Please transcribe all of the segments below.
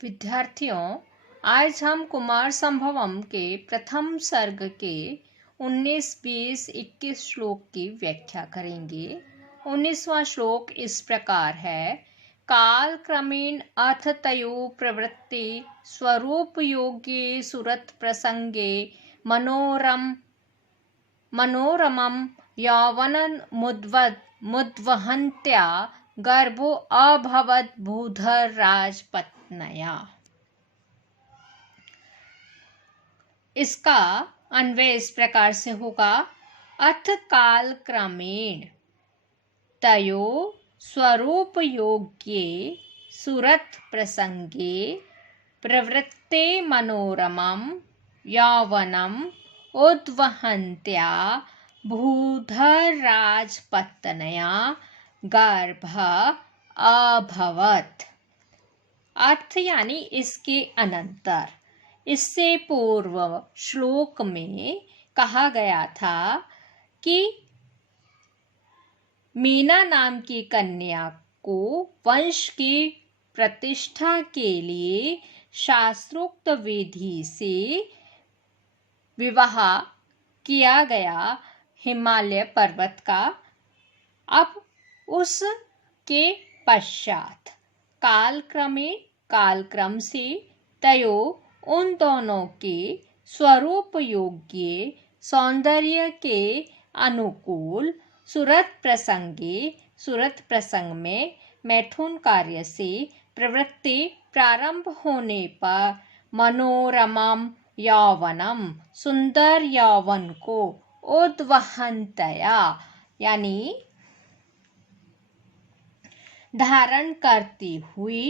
विद्यार्थियों, आज हम कुमार संभवम के प्रथम सर्ग के 19, 20, 21 श्लोक की व्याख्या करेंगे। 19वां श्लोक इस प्रकार है। काल क्रमेण अथ तयो प्रवृत्ति स्वरूप योग्ये सुरत प्रसंगे मनोरमं यौवनं मुद्वहन्त्या गर्भो अभवत् भूधर राजपत्न्या। इसका अन्वय इस प्रकार से होगा। अथ काल क्रमेण तयो स्वरूप योग्ये सुरत प्रसंगे प्रवृत्ते मनोरमं यौवनम् उद्वहन्त्या भूधर राजपत्न्या गर्भ अभवत्। अर्थ यानी इसके अनंतर। इससे पूर्व श्लोक में कहा गया था कि मीना नाम की कन्या को वंश की प्रतिष्ठा के लिए शास्त्रोक्त विधि से विवाह किया गया हिमालय पर्वत का। अब उसके पश्चात कालक्रम से तयो उन दोनों के स्वरूप योग्य सौंदर्य के अनुकूल सुरत प्रसंग में मैथुन कार्य से प्रवृत्ति प्रारंभ होने पर मनोरमम यौवनम सुंदर यौवन को उद्वहन्तया यानी धारण करती हुई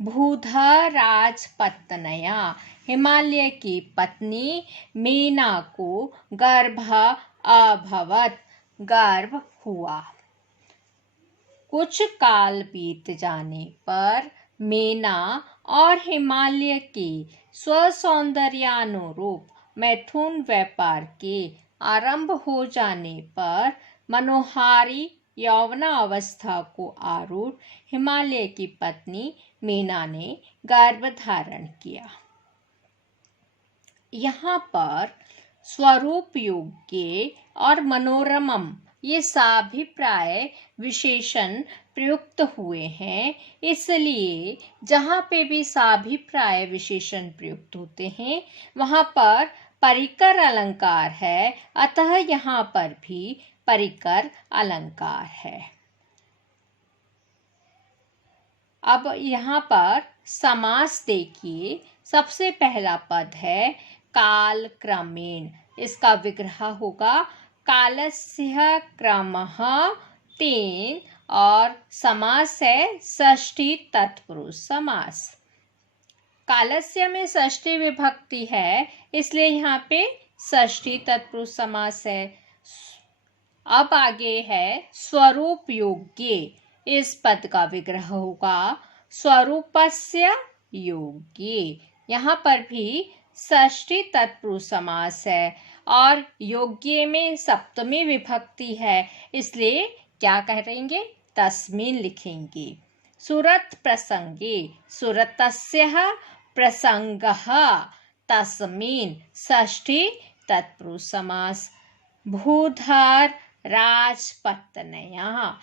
भूधर राजपत्न्या हिमालय की पत्नी मीना को गर्भ हुआ। कुछ काल बीत जाने पर मीना और हिमालय के स्वसौंदर्यानुरूप मैथुन व्यापार के आरंभ हो जाने पर मनोहारी यौवनावस्था को आरूढ़ हिमालय की पत्नी मीना ने गर्भ धारण किया। यहाँ पर स्वरूप योग्य और मनोरमम ये साभिप्राय विशेषण प्रयुक्त हुए हैं। इसलिए जहाँ पे भी साभिप्राय विशेषण प्रयुक्त होते हैं वहाँ पर परिकर अलंकार है, अतः यहाँ पर भी परिकर अलंकार है। अब यहाँ पर समास देखिए। सबसे पहला पद है काल क्रमेण। इसका विग्रह होगा कालस्य क्रमः तेन और समास है षष्ठी तत्पुरुष समास। कालस्य में षष्ठी विभक्ति है, इसलिए यहाँ पे षष्ठी तत्पुरुष समास है। अब आगे है स्वरूप योग्य। इस पद का विग्रह होगा स्वरूपस्य योग्य। यहाँ पर भी षष्ठी तत्पुरुष समास है और योग्य में सप्तमी विभक्ति है, इसलिए क्या कहेंगे? तस्मिन् लिखेंगे। सुरत प्रसंगे सुरतस्य प्रसंगः तस्मिन् षष्ठी तत्पुरुष समास। भूधर राजपत्न्या।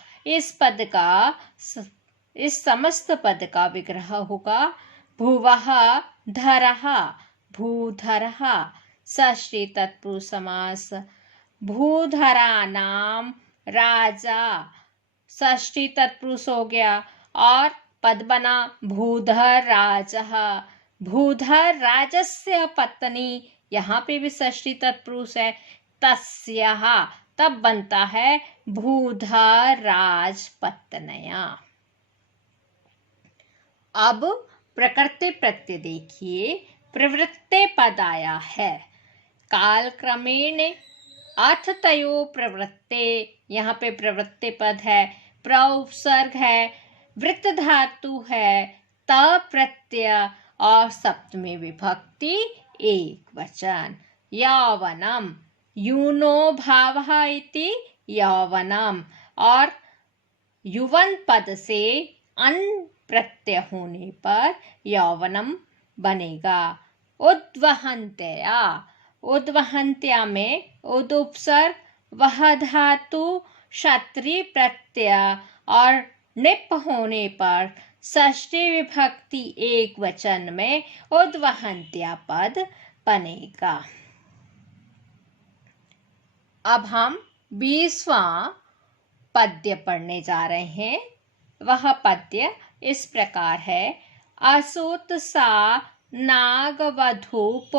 इस समस्त पद का विग्रह होगा भुवः धरः भूधरः। षष्ठी तत्पुरुष समास। भूधरानाम राजा षष्ठी तत्पुरुष हो गया और पद बना भूधर राजः। भूधर राजस्य पत्नी, यहाँ पे भी षष्ठी तत्पुरुष है। तस्याः तब बनता है भूधर राजपत्न्या। अब प्रकृति प्रत्यय देखिए। प्रवृत्ते पद आया है। काल क्रमेण अथ तयो प्रवृत्ते, यहाँ पे प्रवृत्ति पद है। उपसर्ग है, वृत्त धातु है, त प्रत्यय और सप्तमी विभक्ति एक वचन। यौवनम यूनो भावः इति यौवनम और युवन पद से अन प्रत्यय होने पर यौवनम बनेगा। उद्वहन्त्या, उद्वहन्त्या में उद उपसर्ग, वह धातु क्षत्रिय प्रत्यय और निप होने पर षष्ठी विभक्ति एक वचन में उद्वहन्त्या पद बनेगा। अब हम 20वां पद्य पढ़ने जा रहे हैं। वह पद्य इस प्रकार है। असुत सा नागवधूप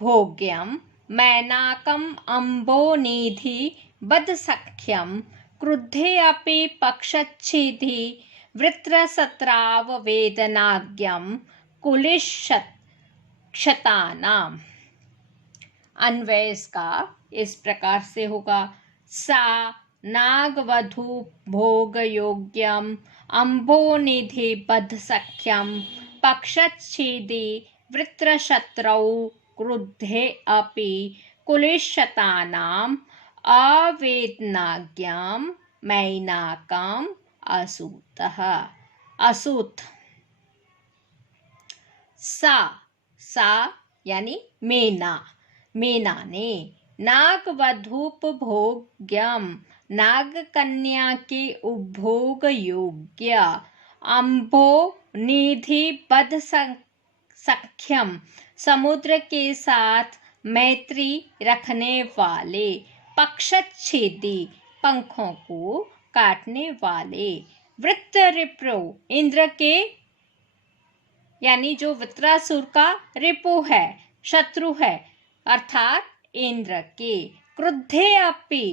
भोग्यम मैनाकम अम्बोनिधि बदसख्यम क्रुद्धे अपि पक्षच्छेदि वृत्रसत्राव वेदनाज्ञम कुलिशतानाम। अन्वय इसका इस प्रकार से होगा। सा नागवधू भोग योग्यम अम्बोनिधि बद्धसख्यम पक्षच्छेदि वृत्रशत्रौ क्रुद्धे अपि कुलिशतानाम अवेदनाज्ञाम मैनाकम असूतः। असूत। सा यानी मेना, मेना ने नागवधूप भोग्यम नाग कन्या के उपभोग योग्य अम्बो निधि बद सख्यम समुद्र के साथ मैत्री रखने वाले पक्षच्छेदी पंखों को काटने वाले वृत्ररिपु इंद्र के यानी जो वृत्रासुर का रिपु है, शत्रु है, अर्थात इंद्र के क्रुद्धे अपि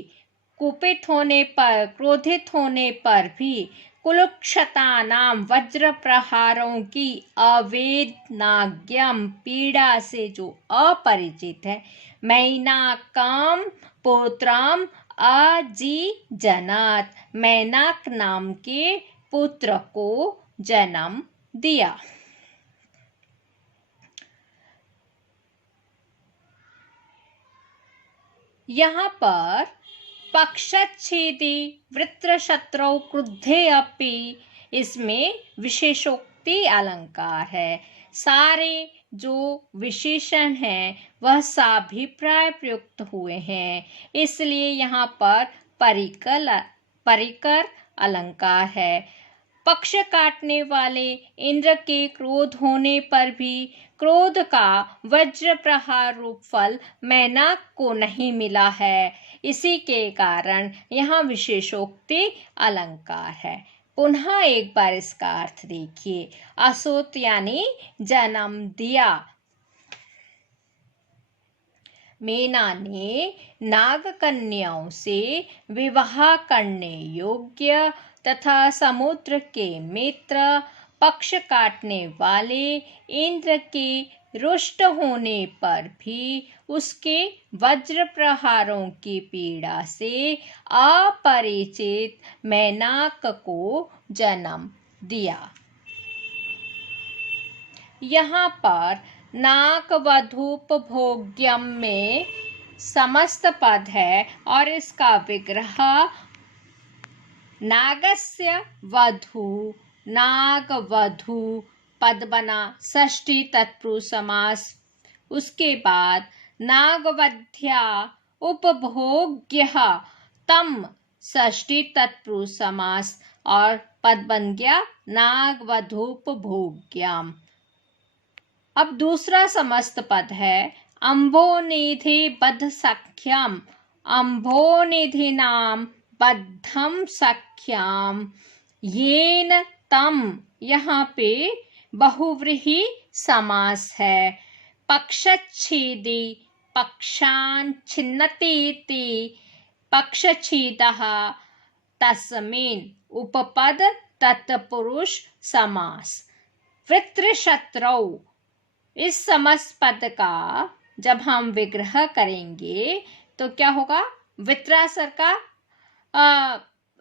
कुपित होने पर, क्रोधित होने पर भी कुलक्षतानाम वज्र प्रहारों की अवेदनाज्ञम पीड़ा से जो अपरिचित है, मैनाकम पुत्रम अजी जनात मैनाक नाम के पुत्र को जन्म दिया। यहाँ पर पक्षच्छेदी वृत्रशत्रौ क्रुद्धे अपि, इसमें विशेषोक्ति अलंकार है। सारे जो विशेषण हैं वह साभिप्राय प्रयुक्त हुए हैं, इसलिए यहाँ पर परिकर अलंकार है। पक्ष काटने वाले इंद्र के क्रोध होने पर भी क्रोध का वज्र प्रहार रूप फल मैनाक को नहीं मिला है, इसी के कारण यहाँ विशेषोक्ति अलंकार है। पुनः एक बार इसका अर्थ देखिए। असुत यानी जन्म दिया। मेना ने नाग कन्याओं से विवाह करने योग्य तथा समुद्र के मित्र पक्ष काटने वाले इंद्र के रुष्ट होने पर भी उसके वज्र प्रहारों की पीड़ा से अपरिचित मैनाक को जन्म दिया। यहाँ पर नागवधूप भोग्यम में समस्त पद है और इसका विग्रह नागस्य वधू, नागवधू पद बना षष्ठी तत्पुरुष समास। उसके बाद नागवध्या उपभोग्यः तम षष्ठी तत्पुरुष समास और पद बन गया नागवधूपभोग्यम। अब दूसरा समस्त पद है अम्बोनिधि बद्ध सख्यम, अम्बोनिधि नाम बद्धम सख्याम येन तम। यहाँ पे बहुव्रीहि समास है। पक्षच्छेदी पक्षान् छिन्नतीति पक्षच्छेदः तस्मिन् उपपद तत्पुरुष समास। वृत्रशत्रौ, इस समस्त पद का जब हम विग्रह करेंगे तो क्या होगा? वृत्रासुर का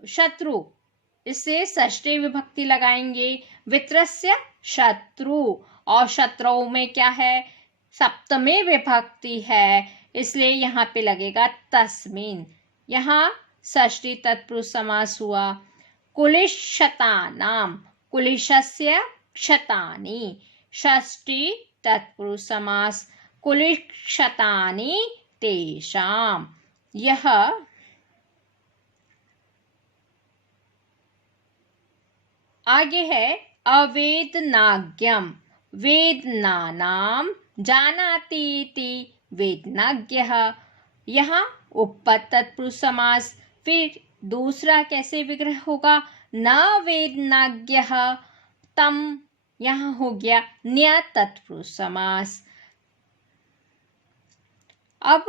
शत्रु, इससे षष्ठी विभक्ति लगाएंगे। वित्रस्य शत्रु, और शत्रुओं में क्या है? सप्तमी विभक्ति है, इसलिए यहाँ पे लगेगा तस्मिन। यहाँ षष्ठी तत्पुरुष समास हुआ। कुलिशतानां, कुलिशस्य क्षतानि। षष्ठी तत्पुरुष समास, कुलिशतानि तेषां। यह आगे है अवेदनाज्ञम, वेदनानां जानाति इति वेदनाज्ञः। यहाँ उपपद तत्पुरुष समास। फिर दूसरा कैसे विग्रह होगा, न वेदनाज्ञः तम, यहाँ हो गया न्य तत्पुरुष समास। अब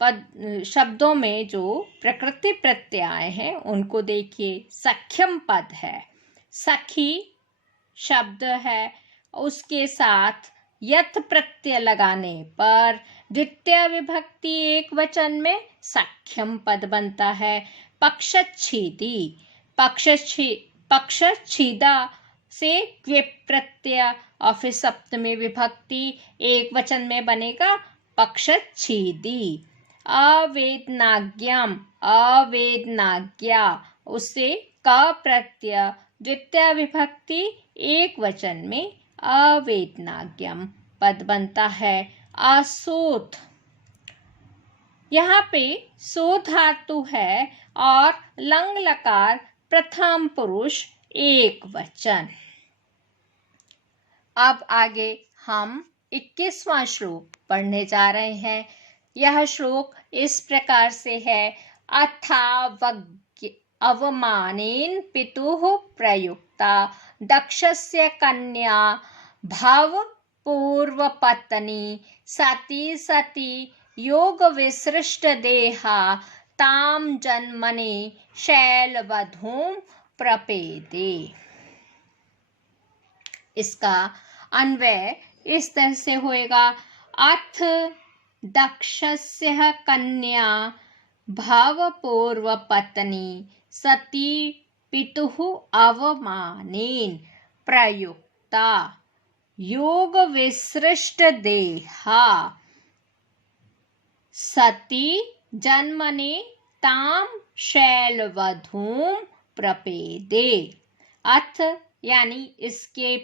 पद शब्दों में जो प्रकृति प्रत्यय हैं उनको देखिए। सख्यम पद है, सखी शब्द है, उसके साथ यथ प्रत्यय लगाने पर द्वितीय विभक्ति एक वचन में सख्यम पद बनता है। पक्षच्छेदी, पक्षच्छेदा से क्विप प्रत्यय और फिर सप्तमी विभक्ति एक वचन में बनेगा पक्षच्छेदी। अवेदनाज्ञम, अवेदनाज्ञा, उससे क प्रत्यय द्वितीय विभक्ति एक वचन में अवेदनाज्ञम पद बनता है। असोत, यहाँ पे सो धातु है और लंग लकार प्रथम पुरुष एक वचन। अब आगे हम 21वां श्लोक पढ़ने जा रहे हैं। यह श्लोक इस प्रकार से है। अथावज्ञ अवमानेन पितुः प्रयुक्ता दक्षस्य कन्या भवपूर्वपत्नी सती सती योग विसृष्ट देहा ताम जन्मने शैलवधूं प्रपेदे। इसका अन्वय इस तरह से होएगा। अथ दक्षस्य कन्या भवपूर्वपत्नी सती पितुः अवमानेन प्रयुक्ता योग विसृष्ट देहा सती जन्मने ताम शैलवधूं प्रपेदे। अथ यानी इसके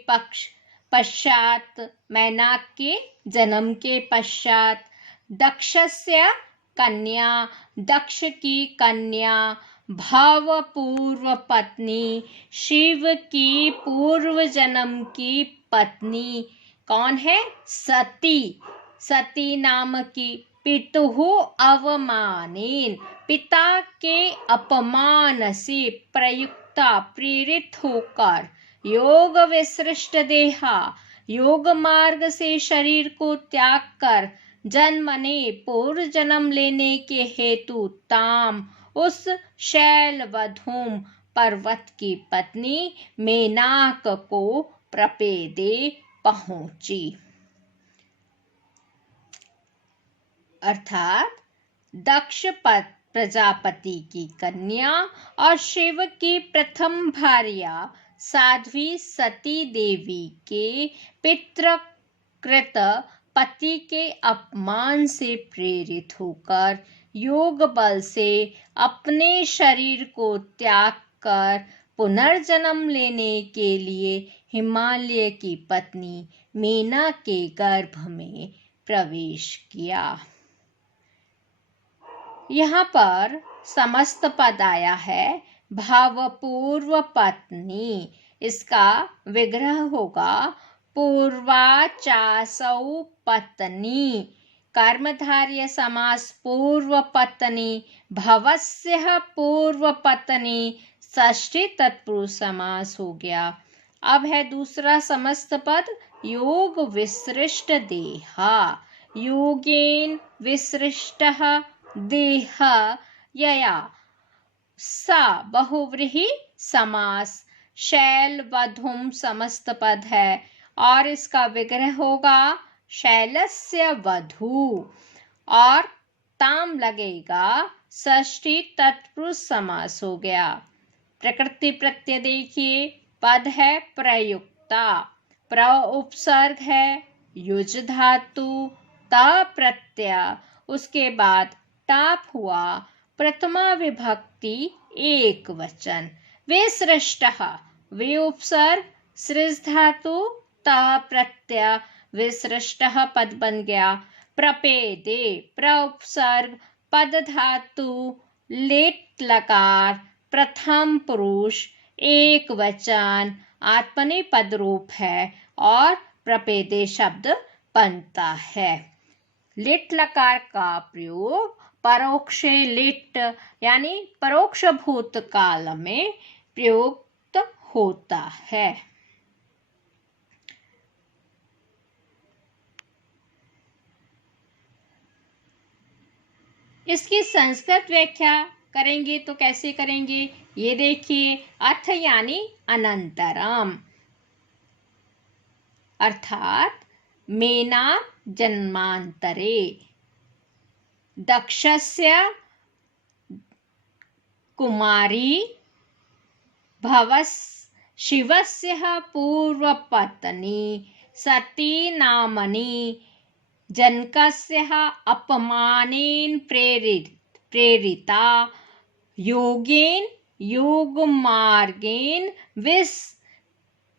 पश्चात, मैनाक के जन्म के पश्चात, दक्षस्य कन्या, दक्ष की कन्या, भवपूर्व पत्नी, शिव की पूर्व जन्म की पत्नी कौन है, सती, सती नाम की, पितुः अवमानेन, पिता के अपमान से प्रयुक्ता प्रेरित होकर, योग विसृष्ट देहा, योग मार्ग से शरीर को त्याग कर, जन्मने पूर्व जन्म लेने के हेतु ताम उस शैलवधूम पर्वत की पत्नी मेनाक को प्रपेदे पहुंची। अर्थात दक्ष प्रजापति की कन्या और शिव की प्रथम भार्या साध्वी सती देवी के पितृकृत पति के अपमान से प्रेरित होकर योग बल से अपने शरीर को त्याग कर पुनर्जन्म लेने के लिए हिमालय की पत्नी मीना के गर्भ में प्रवेश किया। यहाँ पर समस्त पद आया है भावपूर्व पत्नी। इसका विग्रह होगा पूर्वाचासौ पत्नी। कर्मधारय समास पूर्व पत्नी, भवस्य पूर्व पत्नी, षष्ठी तत्पुरुष समास हो गया। अब है दूसरा समस्त पद योग विसृष्ट देहा। योगेन विसृष्टः देह यया सा बहुव्रीहि समास। शैलवधूम समस्त पद है और इसका विग्रह होगा शैलस्य वधू और ताम लगेगा, षष्ठी तत्पुरुष समास हो गया। प्रकृति प्रत्यय देखिए, पद है प्रयुक्ता, प्र उपसर्ग है, युज धातु, त प्रत्यय, उसके बाद टाप हुआ प्रथमा विभक्ति एक वचन। विसृष्टः वे उपसर्ग सृज धातु तः प्रत्यय विसृष्टः पद बन गया। प्रपेदे प्र उपसर्ग पद धातु लेट लकार प्रथम पुरुष एक वचन आत्मनेपद रूप है और प्रपेदे शब्द बनता है। लिट लकार का प्रयोग परोक्षे लिट यानी परोक्ष भूतकाल में प्रयुक्त होता है। इसकी संस्कृत व्याख्या करेंगे तो कैसे करेंगे, ये देखिए। अथ यानी अनंतरम, अर्थात मेना जन्मांतरे दक्षस्य कुमारी भवस शिवस्य पूर्वपत्नी सती नामनी जनकस्य अपमानेन प्रेरिता योगेन योगमार्गेन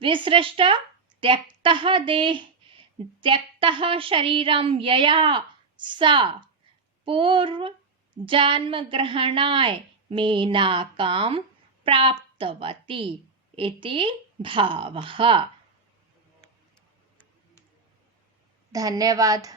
विसृष्ट त्यक्तः शरीरं यया सा पूर्व जन्म ग्रहणाय मेनाकां प्राप्तवती इति भावः। धन्यवाद।